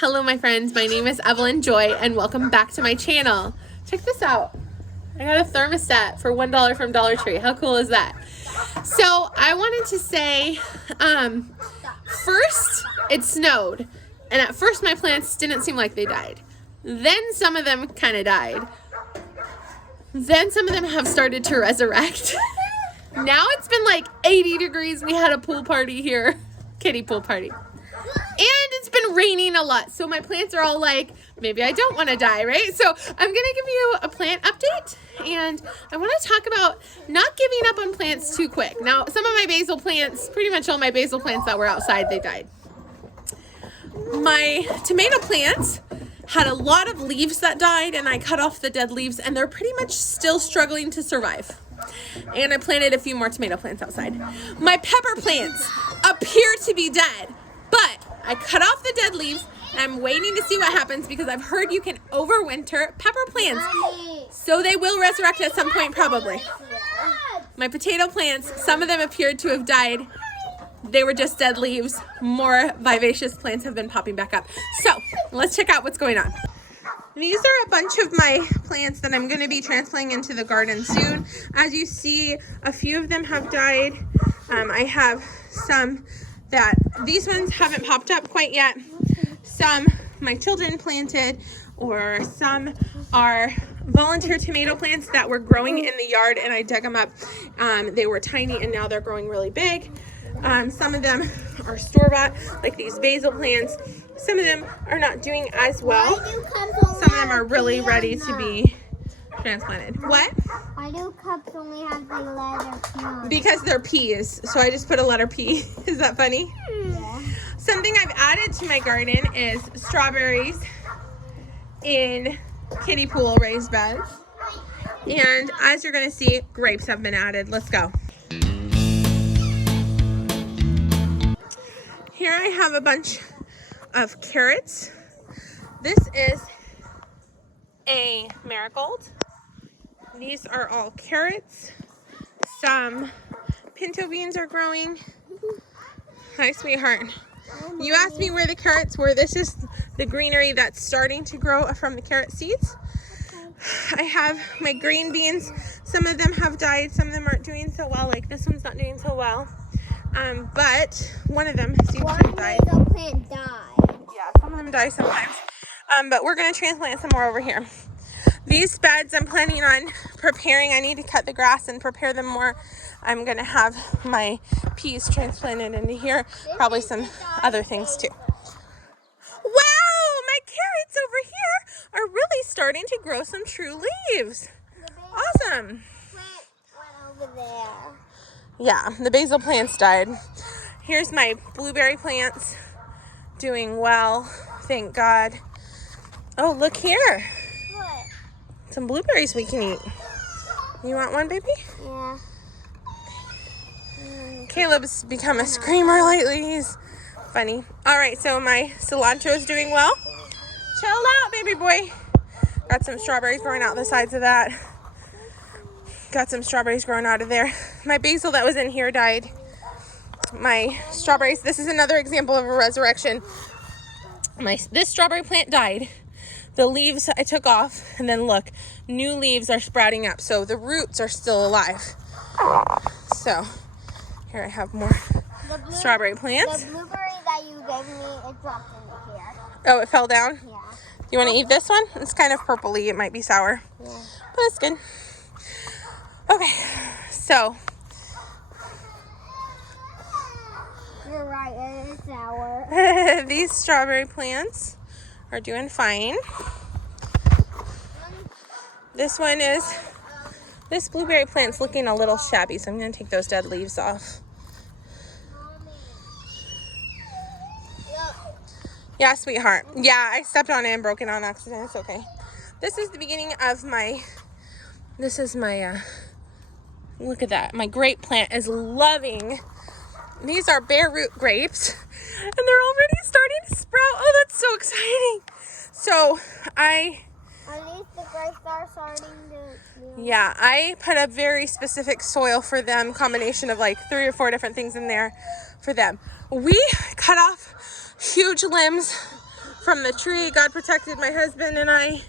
Hello my friends, my name is Evelyn Joy and welcome back to my channel. Check this out. I got a thermostat for $1 from Dollar Tree. How cool is that? So I wanted to say, first it snowed and at first my plants didn't seem like they died. Then some of them kind of died. Then some of them have started to resurrect. Now it's been like 80 degrees. We had a pool party here, kiddie pool party. And it's been raining a lot, so my plants are all like, maybe I don't want to die, right? So I'm going to give you a plant update, and I want to talk about not giving up on plants too quick. Now, some of my basil plants, pretty much all my basil plants that were outside, they died. My tomato plants had a lot of leaves that died, and I cut off the dead leaves, and they're pretty much still struggling to survive. And I planted a few more tomato plants outside. My pepper plants appear to be dead, but I cut off the dead leaves and I'm waiting to see what happens because I've heard you can overwinter pepper plants. So they will resurrect at some point probably. My potato plants, some of them appeared to have died. They were just dead leaves. More vivacious plants have been popping back up. So let's check out what's going on. These are a bunch of my plants that I'm going to be transplanting into the garden soon. As you see, a few of them have died. I have some that these ones haven't popped up quite yet. Some my children planted, or some are volunteer tomato plants that were growing in the yard and I dug them up. They were tiny and now they're growing really big. Some of them are store-bought, like these basil plants. Some of them are not doing as well. Some of them are really ready to be transplanted. What? Why do cups only have the letter P? Because they're peas, so I just put a letter P. Is that funny? Yeah. Something I've added to my garden is strawberries in kiddie pool raised beds. And as you're gonna see, grapes have been added. Let's go. Here I have a bunch of carrots. This is a marigold. These are all carrots. Some pinto beans are growing. Hi, sweetheart. You asked me where the carrots were. This is the greenery that's starting to grow from the carrot seeds. I have my green beans. Some of them have died. Some of them aren't doing so well. Like this one's not doing so well. But one of them seems to have died. One plant died. Yeah, some of them die sometimes. But we're going to transplant some more over here. These beds I'm planning on preparing. I need to cut the grass and prepare them more. I'm going to have my peas transplanted into here. Probably some other things too. Wow, my carrots over here are really starting to grow some true leaves. Awesome. Plant went over there. Yeah, the basil plants died. Here's my blueberry plants doing well, thank God. Oh, look here. What? Some blueberries we can eat. You want one, baby? Yeah. Caleb's become a screamer lately. He's funny. All right, so my cilantro is doing well. Chill out, baby boy. Got some strawberries growing out the sides of that. Got some strawberries growing out of there. My basil that was in here died. My strawberries, this is another example of a resurrection. This strawberry plant died. The leaves I took off, and then look, new leaves are sprouting up. So the roots are still alive. So here I have more strawberry plants. The blueberry that you gave me, it dropped in here. Oh, it fell down? Yeah. You want to eat this one? It's kind of purpley. It might be sour. Yeah. But it's good. Okay, so. You're right, it is sour. These strawberry plants are doing fine. This blueberry plant's looking a little shabby, so I'm going to take those dead leaves off. Yeah, sweetheart. Yeah, I stepped on it and broke it on accident. It's okay. This is the beginning of my, look at that. My grape plant is loving. These are bare root grapes, and they're already starting to sprout. Oh, that's so exciting. So At least the grapes are starting to... Yeah, I put a very specific soil for them, combination of like 3 or 4 different things in there for them. We cut off huge limbs from the tree. God protected my husband and I.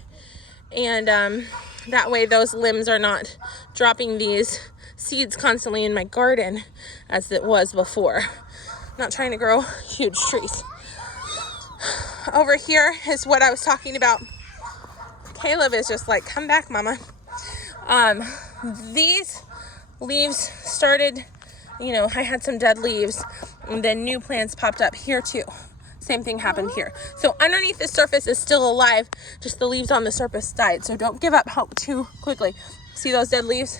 And that way those limbs are not dropping these seeds constantly in my garden as it was before. I'm not trying to grow huge trees. Over here is what I was talking about. Caleb is just like, come back, mama. These leaves started, you know, I had some dead leaves and then new plants popped up here too. Same thing happened here. So underneath the surface is still alive, just the leaves on the surface died. So don't give up hope too quickly. See those dead leaves?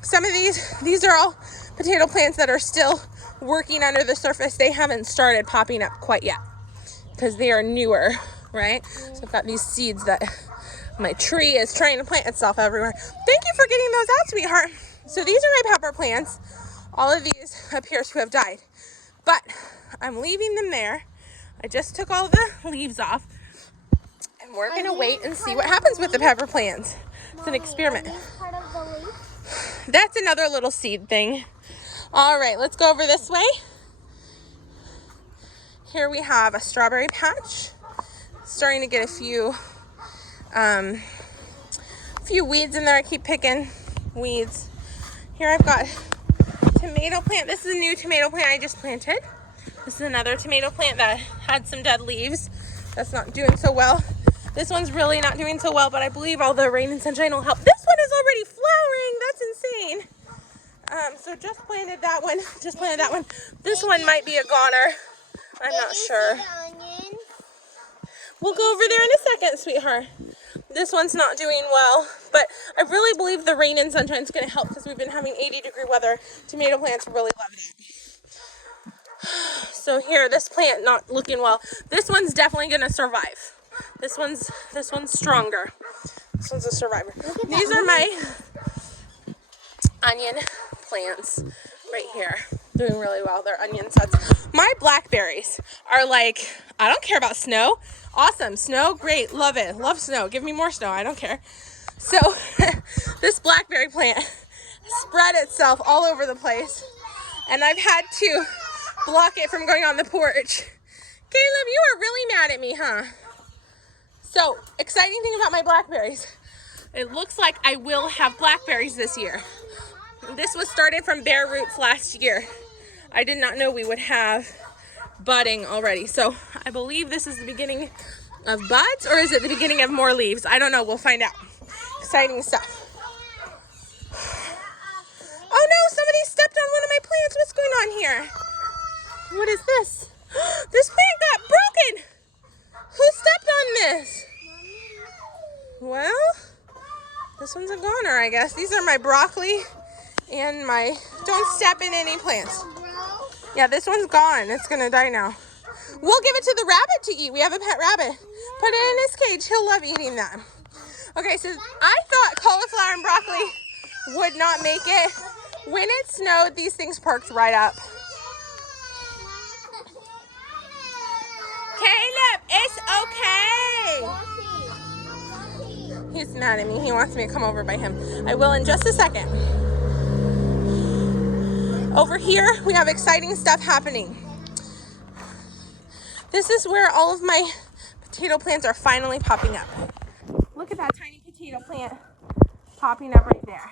Some of these are all potato plants that are still working under the surface. They haven't started popping up quite yet because they are newer, right? So I've got these seeds that my tree is trying to plant itself everywhere. Thank you for getting those out, sweetheart. So these are my pepper plants. All of these appear to have died, but I'm leaving them there. I just took all the leaves off, and we're gonna wait and see what happens with the pepper plants. It's an experiment. Part of the leaf? That's another little seed thing. All right, let's go over this way. Here we have a strawberry patch. Starting to get a few weeds in there. I keep picking weeds. Here I've got tomato plant. This is a new tomato plant I just planted. This is another tomato plant that had some dead leaves. That's not doing so well. This one's really not doing so well, but I believe all the rain and sunshine will help. This one is already flowering. That's insane. So just planted that one. This one might be a goner. I'm not sure. We'll go over there in a second, sweetheart. This one's not doing well, but I really believe the rain and sunshine is going to help because we've been having 80-degree weather. Tomato plants really love it. So here, this plant not looking well. This one's definitely going to survive. This one's stronger. This one's a survivor. These are my onion plants right here. Doing really well. They're onion sets. My blackberries are like, I don't care about snow. Awesome. Snow, great. Love it. Love snow. Give me more snow. I don't care. So this blackberry plant spread itself all over the place. And I've had to block it from going on the porch. Caleb, you are really mad at me, huh? So, exciting thing about my blackberries. It looks like I will have blackberries this year. This was started from bare roots last year. I did not know we would have budding already. So, I believe this is the beginning of buds, or is it the beginning of more leaves? I don't know. We'll find out. Exciting stuff. Oh no, somebody stepped on one of my plants. What's going on here? What is this? This plant got broken. Who stepped on this? Well, this one's a goner, I guess. These are my broccoli and my... Don't step in any plants. Yeah, this one's gone. It's going to die now. We'll give it to the rabbit to eat. We have a pet rabbit. Put it in his cage. He'll love eating that. Okay, so I thought cauliflower and broccoli would not make it. When it snowed, these things perked right up. Caleb, it's okay. He's mad at me. He wants me to come over by him. I will in just a second. Over here, we have exciting stuff happening. This is where all of my potato plants are finally popping up. Look at that tiny potato plant popping up right there.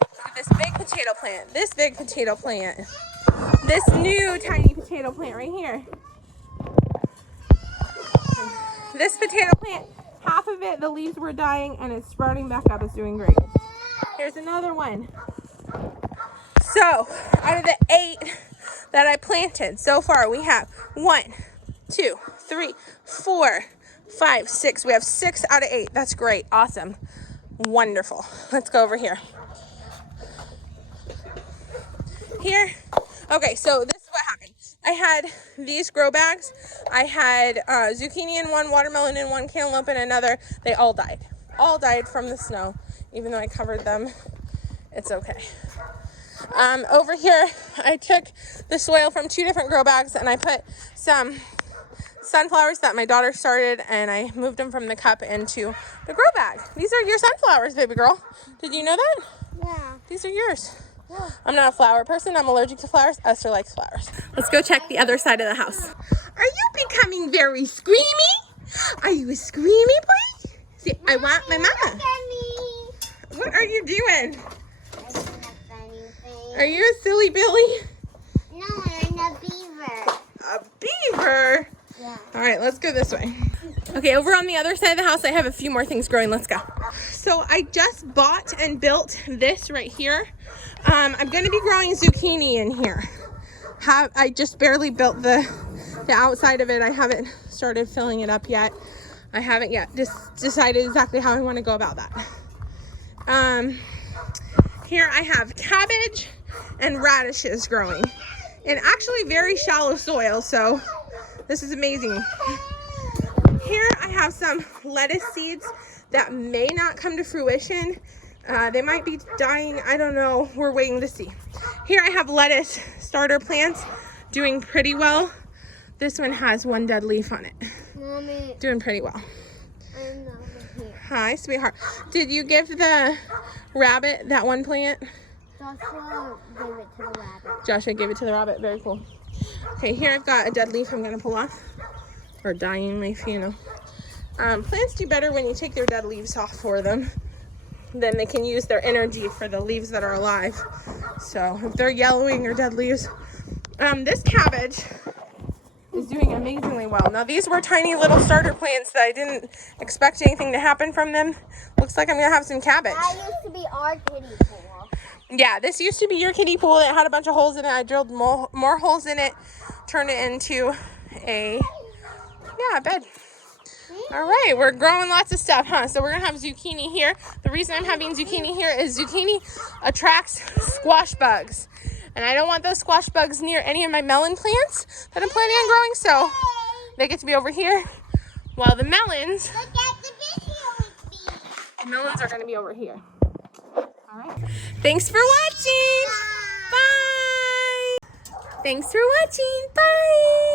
Look at this big potato plant. This big potato plant. This new tiny potato plant right here. This potato plant, half of it, the leaves were dying, and it's sprouting back up. It's doing great. Here's another one. So, out of the 8 that I planted so far, we have 1, 2, 3, 4, 5, 6. We have 6 out of 8. That's great. Awesome. Wonderful. Let's go over here. Here. Okay, so this is what happened. I had these grow bags. I had zucchini in one, watermelon in one, cantaloupe in another. They all died. All died from the snow. Even though I covered them, it's okay. Over here, I took the soil from 2 different grow bags and I put some sunflowers that my daughter started, and I moved them from the cup into the grow bag. These are your sunflowers, baby girl. Did you know that? Yeah. These are yours. I'm not a flower person. I'm allergic to flowers. Esther likes flowers. Let's go check the other side of the house. Are you becoming very screamy? Are you a screamy boy? See, I want my mama. Look at me. What are you doing? I'm a funny thing. Are you a silly Billy? No, I'm a beaver. A beaver? Yeah. All right, let's go this way. Okay, over on the other side of the house, I have a few more things growing. Let's go. So I just bought and built this right here. I'm going to be growing zucchini in here. I just barely built the outside of it. I haven't started filling it up yet. I haven't yet just decided exactly how I want to go about that. Here I have cabbage and radishes growing in actually very shallow soil, so this is amazing. Here I have some lettuce seeds that may not come to fruition. They might be dying, I don't know, we're waiting to see. Here I have lettuce starter plants doing pretty well. This one has one dead leaf on it. Mommy, Doing pretty well. I'm over here. Hi, sweetheart. Did you give the rabbit that one plant? Joshua gave it to the rabbit. Joshua gave it to the rabbit. Very cool. Okay, here I've got a dead leaf I'm going to pull off. Or dying leaf, you know. Plants do better when you take their dead leaves off for them. Then they can use their energy for the leaves that are alive. So if they're yellowing or dead leaves. This cabbage is doing amazingly well. Now these were tiny little starter plants that I didn't expect anything to happen from them. Looks like I'm going to have some cabbage. That used to be our kiddie pool. Yeah, this used to be your kiddie pool. It had a bunch of holes in it. I drilled more holes in it, turned it into a bed. All right, we're growing lots of stuff, huh? So we're gonna have zucchini here. The reason I'm having zucchini here is zucchini attracts squash bugs. And I don't want those squash bugs near any of my melon plants that I'm planning on growing, so they get to be over here. While the melons, Look at the video with me. the melons are gonna be over here. All right. Thanks for watching. Bye. Thanks for watching. Bye.